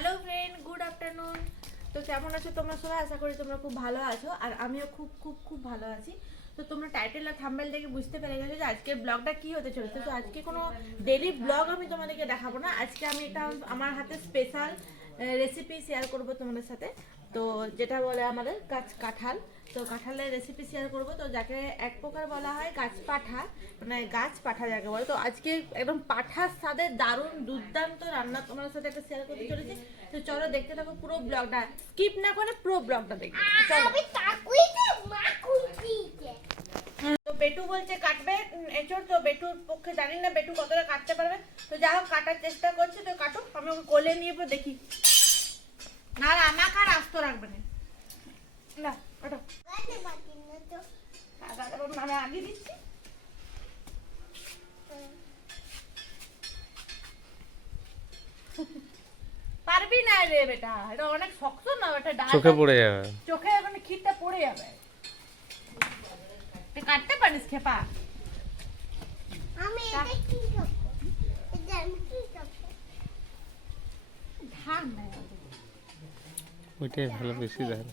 Hello friend, good afternoon. তো কেমন আছো তোমরা সবাই? আশা করি তোমরা খুব ভালো আছো, আর আমিও খুব খুব খুব ভালো আছি। তো তোমরা টাইটেল আর থাম্বনেল দেখে বুঝতে পেরে গেছো যে আজকের ব্লগটা কি হতে চলেছে। তো আজকে কোনো ডেইলি ব্লগ আমি তোমাদেরকে দেখাবো না। আজকে আমি এটা আমার হাতে স্পেশাল রেসিপি শেয়ার করব তোমাদের সাথে। তো যেটা বলে আমাদের কাঁঠাল, তো কাঁঠালের রেসিপি শেয়ার করব। তো যাকে এক প্রকার বলা হয় গাছ পাঠা, মানে গাছ পাঠা যাকে বলে। তো আজকে একদম পাঠার স্বাদে দারুণ দুর্দান্ত রান্না তোমাদের সাথে একটা শেয়ার করতে চলেছি। তো চলো দেখতে থাকো পুরো ব্লগটা, স্কিপ না করে পুরো ব্লগটা দেখো। চলো। তো বেটু বলছে কাটবে এঁচড়, তো বেটুর পক্ষে জানি না বেটু কতটা কাটতে পারবে। তো যা হোক কাটার চেষ্টা করছে, তো কাটো। আমি ওকে কোলে নিয়ে দেখি। না না, আমাকে আর আস্ত রাখবে না। না কাটো, আমি আগে দিচ্ছি। পারবি না রে বেটা, এটা অনেক শক্ত না বেটা, চোখে পড়ে যাবে, চোখে ওখানে খিটটা পড়ে যাবে। তুই কাটতে পারিস খেপা? আমি এটা কি করব? এটা আমি কি করব? ধান না ওইটাই ভালো, বেশি ধান।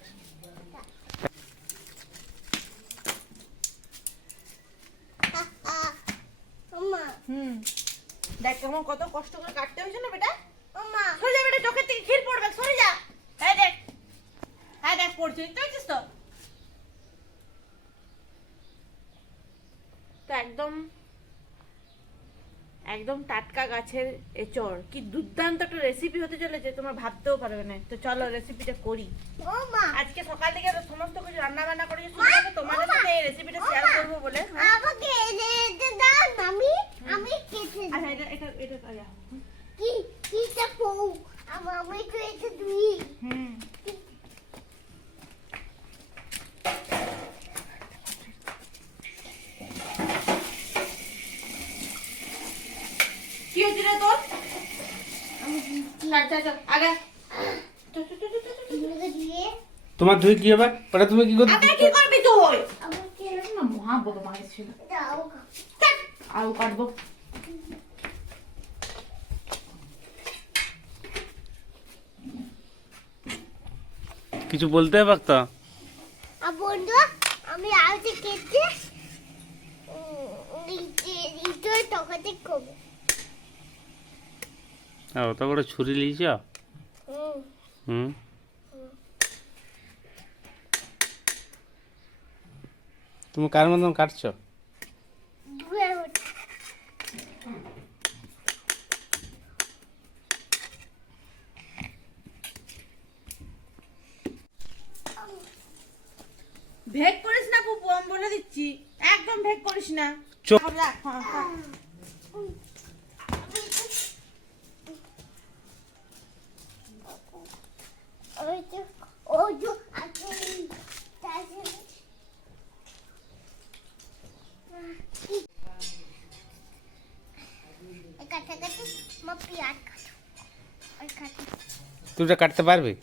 মামা দেখ কেমন কত কষ্ট করে কাটতে হয়েছে না বেটা। মামা সরে যা বেটা, চোখের থেকে ক্ষীর পড়বে, সরে যা। হ্যাঁ দেখ, হ্যাঁ দেখ পড়ছে, দেখতে পাচ্ছিস তো? তো একদম একদম টাটকা গাছের এঁচড়, কি দুর্দান্ত একটা রেসিপি হতে চলেছে, তোমরা ভাবতেও পারবে না। তো চলো রেসিপিটা করি। মামা আজকে সকাল থেকে সমস্ত কিছু রান্না বান্না করেছি, তোমাদের সাথে এই রেসিপিটা শেয়ার করবো বলে। আমাকে এটা দাও মামি, আমি কেটে দিই। আচ্ছা এটা এটা এটা কি কিটা পৌ আমি তো এটা দুই কি হচ্ছে রে তোর? আচ্ছা আচ্ছা আগে আমাকে দিয়ে তোমার ধুই কি হবে? ওটা তুমি কি করতে? আগে কি করবি তুই? আমাকে না মহা বদমাইশ ছিল। দাও আলু কাটবো। কিছু বলতে পারতো? বন্ধু আমি আজকে কেটে ইটো টকাতে করব। অত বড় ছুরি লিয়েছ? হুম, তুমি কার মতন কাটছো? ভেগ করিস না পুপু, আমি বলে দিচ্ছি, একদম ভেগ করিস না। চুপ। রাখ, হ্যাঁ, হ্যাঁ। তুই এটা কাটতে পারবি?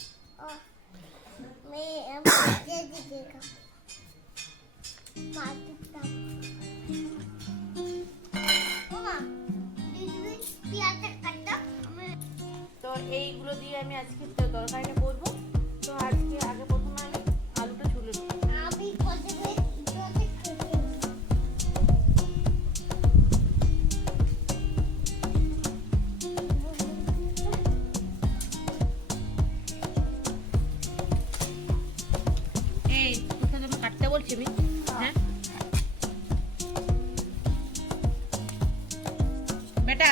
তো এইগুলো দিয়ে আমি আজকে তরকারিটা করবো। তো আজকে আগে প্রথমে আমি আলুটা ছুলে নেবো। এই কোথায় যেন কাটতে বলছি আমি, হ্যাঁ বেটা।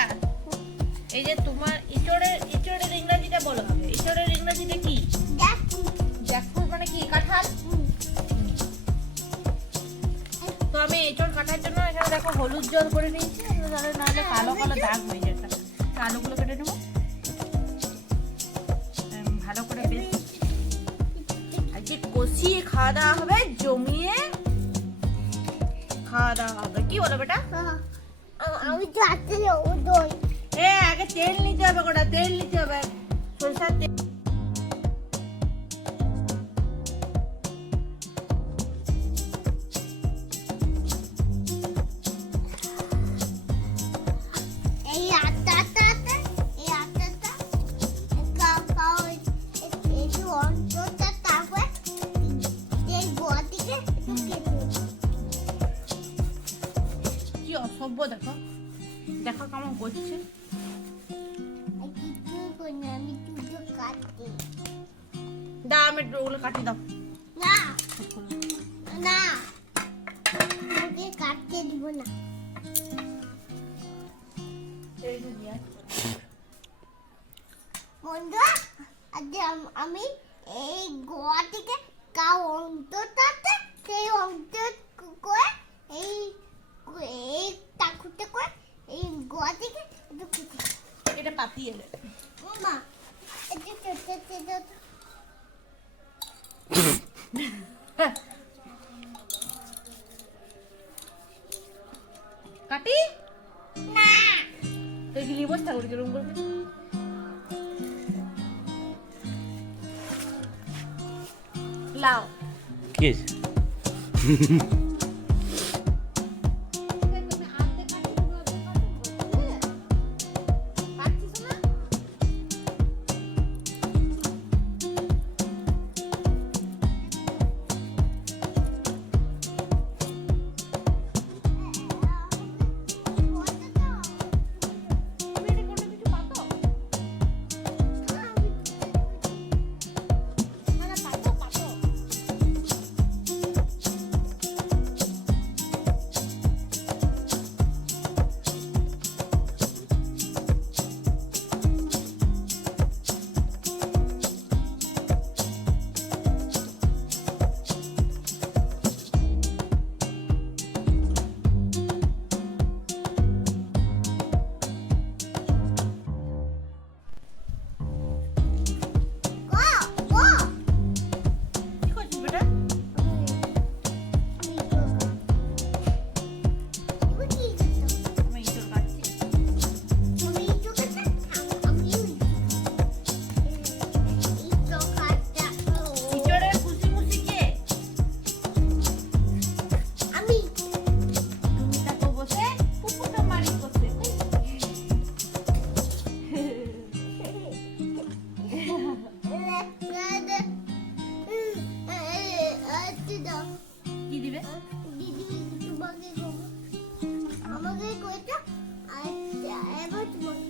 এই যে তোমার ইঁচড়ের ইংরাজিটা বলো হবে। ইঁচড়ের ইংরাজিটা কি? জ্যাকফ্রুট মানে কি? কাঁঠাল। তো আমি এঁচড় কাটার জন্য এখানে দেখো হলুদ জল করে নিয়েছি, নাহলে কালো কালো দাগ হয়ে যেত। আলুগুলো কেটে নেবো ভালো করে, বেশ আজকে কষিয়ে খাওয়া দাওয়া হবে, জমিয়ে খাওয়া দাওয়া হবে। কি বলো বেটা? আমি তো আজকে দই আগে তেল নিতে হবে, গোটা তেল নিতে হবে, সরষার তেল। এই আটা নব্য দেখো, দেখো কেমন করছে। কিছু করি না, আমি দুটো কাটতে। দাও আমি ওগুলো কাটি দাও। না না, ওকে কাটতে দিব না। বন্ধু, আজ আমি এই গোয়া থেকে কাউ অন্তটাতে সেই অন্ত করে এই এই টাকুতে করে এই গোয়া থেকে একটু কুচি এটা পাতিয়ে এলে মামা একটু ছোট ছোট কাটি না তুই কি বসে থাকবি কিরম করবি? লাও কি হয়েছে? কি করছিস বেটা? আমি ইঁচড় কাটছি। ইঁচড়ের খুশি মুশি কে? আমি তুমি তাকে বসে পুপুটা মারি করতে। কি দিবে? দিদি তোমাকে আমাকে কইটা এবার তোমাকে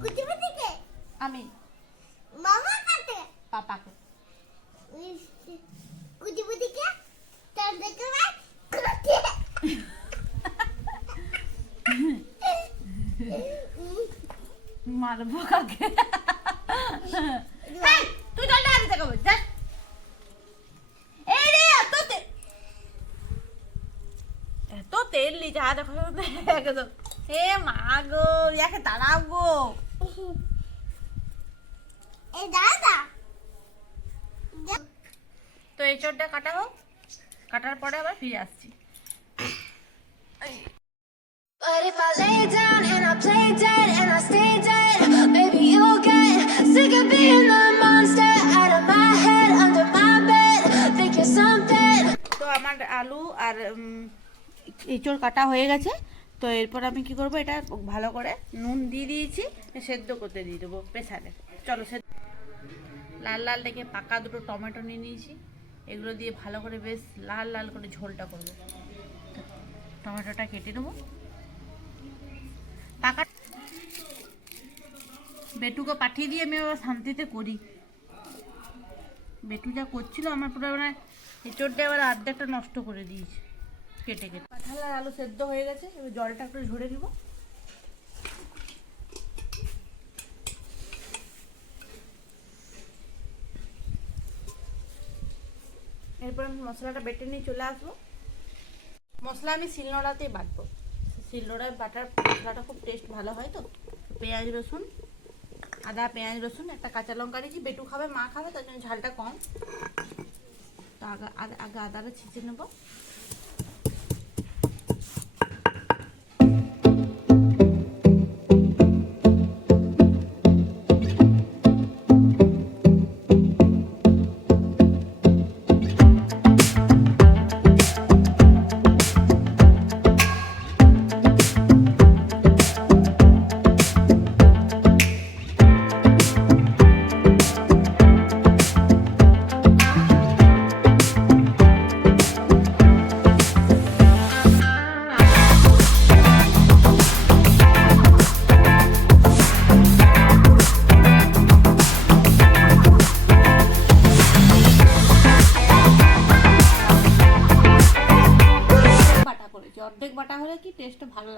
কুচি থেকে আমি মামা কাছে পাপাকে। কুচি থেকে তার দেখে মারবো কাকে? এই, তুই জলটা আগে থেকে বল, যা। এই রে, এত তেল লি যা দেখো একদম। এ মা গো, ইয়াকে দাঁড়াও গো। এই দাদা তো এই চোরটা কাটা হোক, কাটার পরে আবার ফিরে আসছি। But if I lay down and I play dead and I stay dead, baby you'll get sick of being the monster out of my head, under my bed, think you're something. তো আমার আলু আর এঁচড় কাটা হয়ে গেছে। তো এরপর আমি কি করব, এটা ভালো করে নুন দিয়ে দিয়েছি, সেদ্ধ করতে দিয়ে দেবো প্রেসারে। চলো সেদ্ধ। লাল লাল দেখে পাকা দুটো টমেটো নিয়ে নিয়েছি, এগুলো দিয়ে ভালো করে বেশ লাল লাল করে ঝোলটা করব। টমেটোটা কেটে নেবো। পাকা বেটুকে পাঠিয়ে দিয়ে আমি আবার শান্তিতে করি। বেটু যা করছিল আমার পুরো মানে এঁচড়টা এবার আর্ধেকটা নষ্ট করে দিয়েছে কেটে কেটে। কাঁঠাল আর আলু সেদ্ধ হয়ে গেছে, এবার জলটা একটু ঝরে নিব। এরপর আমি মশলাটা বেটে নিয়ে চলে আসবো। মশলা আমি শিলনোড়াতেই বাটবো, শিলনোড়ায় বাটার মশলাটা খুব টেস্ট ভালো হয়। তো পেঁয়াজ রসুন, আদা পেঁয়াজ রসুন, একটা কাঁচা লঙ্কা দিয়েছি। বেটু খাবে, মা খাবে, তার জন্য ঝালটা কম। তো আগে আদাটা ছিঁচে নেবো।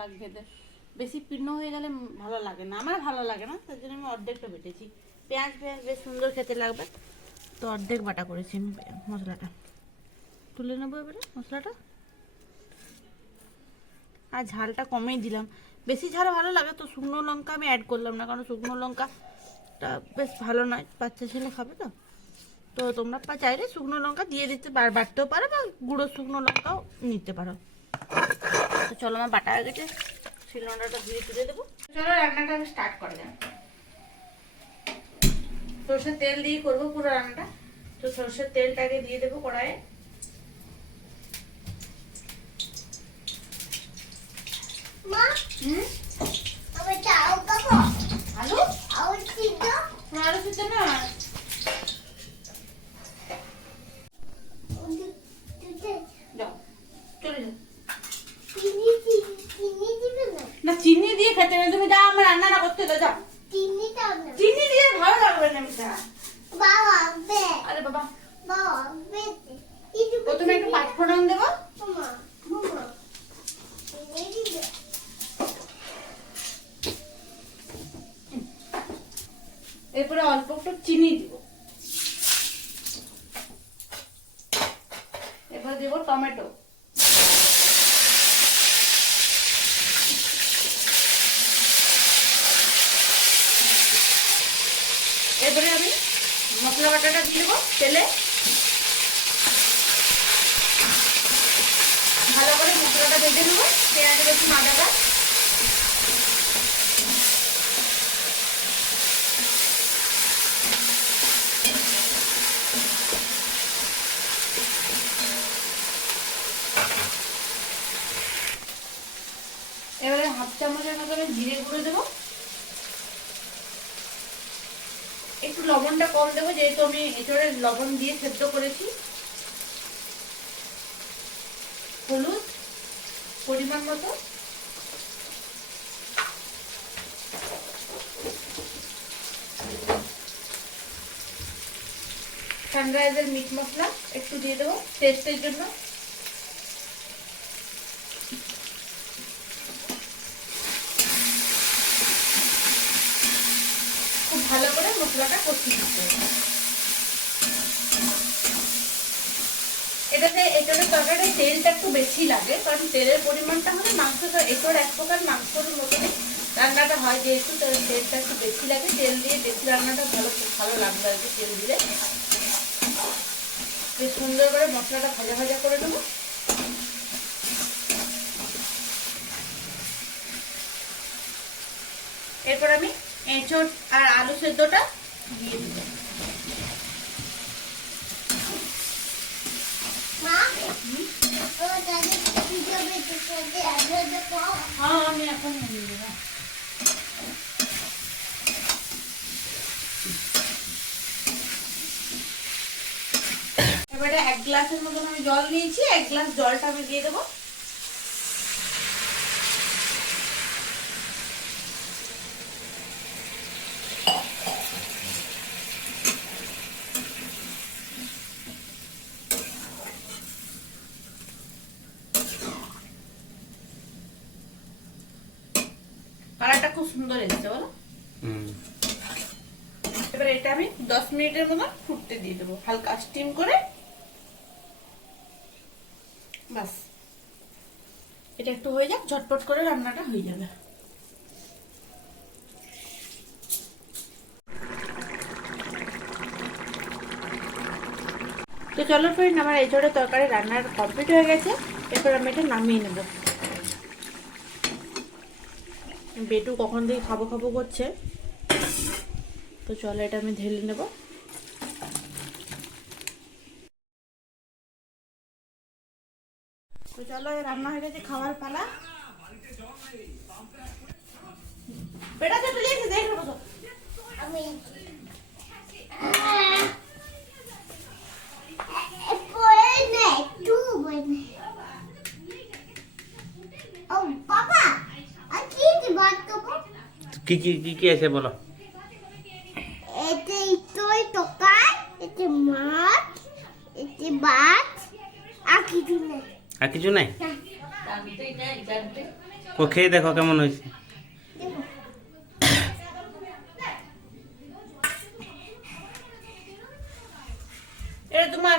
লাগে খেতে। বেশি পিন্ন হয়ে গেলে ভালো লাগে না, আমার ভালো লাগে না, তার জন্য আমি অর্ধেকটা বেটেছি। পেঁয়াজ পেঁয়াজ বেশ সুন্দর খেতে লাগবে, তো অর্ধেক বাটা করেছি আমি মশলাটা। তুলে নেবো এবারে মশলাটা। আর ঝালটা কমেই দিলাম, বেশি ঝাল ভালো লাগে তো শুকনো লঙ্কা আমি অ্যাড করলাম না, কারণ শুকনো লঙ্কাটা বেশ ভালো নয়, বাচ্চা ছেলে খাবে তো। তো তোমরা চাইলে শুকনো লঙ্কা দিয়ে দিতে বাটতেও পারো, বা গুঁড়ো শুকনো লঙ্কাও নিতে পারো। তো চলো আমার বাটা হয়ে গেছে, শিলনোড়াটা ধুয়ে তুলে দেবো। চলো রান্নাটা আমি স্টার্ট করে দেবো। সরষের তেল দিয়ে করবো পুরো রান্নাটা, তো সরষের তেলটাকে দিয়ে দেবো কড়াইয়ে। মা আমি চাও খাবো। আলু আলু সিদ্ধ আলু সিদ্ধ না, যাও চলে যাও। চিনি দিবে না? না চিনি দিয়ে খেতে হবে, তুমি যাও আমার রান্নাটা করতে দাও, যাও। চিনিটা না। চিনি দিয়ে ভালো লাগবে না মিঠা। বাবা বে আরে বাবা, বাবা বে প্রথমে একটু পাঁচফোড়ন দেবো। মামা মামা চিনি দিবে। এরপরে অল্প একটু চিনি দিব। এরপরে দেবো টমেটো। এরপরে আমি মশলা বাটাটা দিয়ে দেবো তেলে। ভালো করে মশলাটা ভেজে নেবো, পেঁয়াজ রসুন আদাটা। এবারে হাফ চামচের মতো জিরে গুঁড়ো দেবো। একটু লবণটা কম দেবো, যেহেতু আমি এঁচড়ে লবণ দিয়ে সেদ্ধ করেছি। হলুদ পরিমাণ মতো, সানরাইজের মিট মশলা একটু দিয়ে দেবো টেস্টের জন্য। খুব ভালো করে মশলাটা কষিয়ে দিতে হবে। এটাতে এঁচড়ের তরকারিতে তেলটা একটু বেশি লাগে, কারণ তেলের পরিমাণটা হলে মাংসটা এঁচড় এক প্রকার মাংসর মতনই রান্নাটা হয়, যেহেতু তেলটা একটু বেশি লাগে। তেল দিয়ে বেশি রান্নাটা ভালো লাগবে আর কি, তেল দিলে। বেশ সুন্দর করে মশলাটা ভাজা ভাজা করে নেবো। এরপর আমি এঁচড় আর আলু সেদ্ধটা দিয়ে দিব। মা ও দাদি ভিডিও বেঁচে চলতে আগে দেখো। হ্যাঁ আমি এখন নিয়ে দেবো। এবারে 1 গ্লাসের মতন আমি জল নিয়েছি, 1 গ্লাস জলটা আমি দিয়ে দেবো। কালারটা খুব সুন্দর এসেছে বলো। এবার এটা আমি 10 মিনিটের মতো ফুটতে দিয়ে দেবো, হালকা স্টিম করে। বাস এটা একটু হয়ে যাক, ঝটপট করে রান্নাটা হয়ে যাবে। তো চলো ফ্রেন্ড, আমার এঁচড়ের তরকারি রান্নার কমপ্লিট হয়ে গেছে। এরপর আমি এটা নামিয়ে নেব। বেটু কখন থেকে খাবো খাবো করছে, তো চলো এটা আমি ঢেলে নেব। তো চলো রান্না হয়ে গেছে, খাবার পালা। বেটা তো তুলে এসে দেখ বসো। আমি কি কি কি কি আছে বলো। এতে ইতই তকাই, এতে মাছ, এতে ভাত, আর কিছু নেই। আর কিছু নাই? ও খেয়ে দেখো কেমন হয়েছে। এটা তোমার।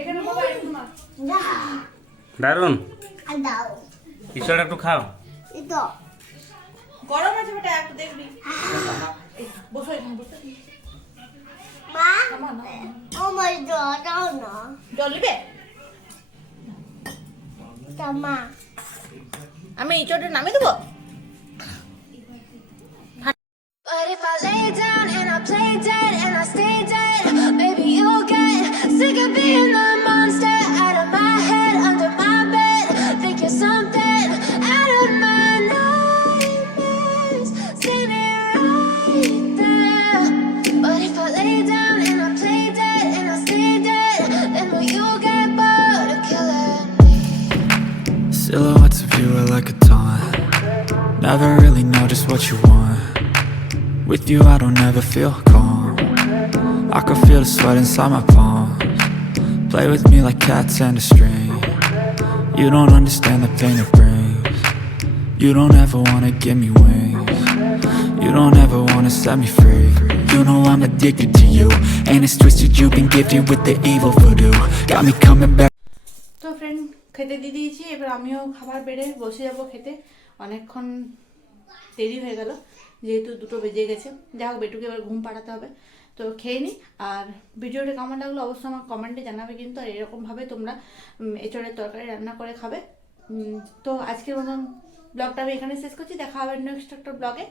এখানে বাবা এটা তোমার। দারুন। দাও ঈশ্বরটা একটু খাও। এটা গরম আছে বেটা, একটু দেখবি। এই, বসো এখানে, বসো। মা আমার না। আমার দাও না জল নিবে? জামা আমি ইঁচড়টা নামিয়ে দেবো। But if I lay down and I play dead and I stay dead, maybe you'll get sick of being the monster out of my head, under my bed. Think you're something out of my nightmares, standing right there. But if I lay down and I play dead and I stay dead, then will you get bored of killing me? Silhouettes of you are like a taunt. Never really know just what you want. With you I don't ever feel calm. I can feel the sweat inside my palms. Play with me like cats and a string. You don't understand the pain it brings. You don't ever wanna give me wings. You don't ever wanna set me free. You know I'm addicted to you, and it's twisted. You've been gifted with the evil voodoo. Got me coming back. তো friend খেতে দিয়ে দিয়েছি, এবার আমিও খাবার বেড়ে বসে যাবো খেতে। অনেকক্ষণ দেরি হয়ে গেল, যেহেতু 2টো বেজে গেছে। যাই হোক, বেটুকে এবার ঘুম পাড়াতে হবে। তো খেয়ে নিই। আর ভিডিওটা কেমন লাগলো অবশ্যই আমার কমেন্টে জানাবে কিন্তু। আর এরকমভাবে তোমরা এঁচড়ের তরকারি রান্না করে খাবে। তো আজকের মতন ব্লগটা আমি এখানে শেষ করছি। দেখা হবে নেক্সট একটা ব্লগে,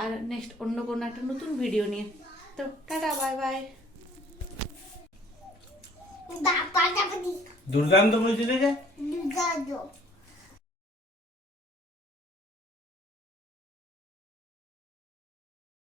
আর নেক্সট অন্য কোনো একটা নতুন ভিডিও নিয়ে। তো টাটা, বাই বাই। পাটাপাটি দুর্দান্ত বলছিলে যে দুর্গা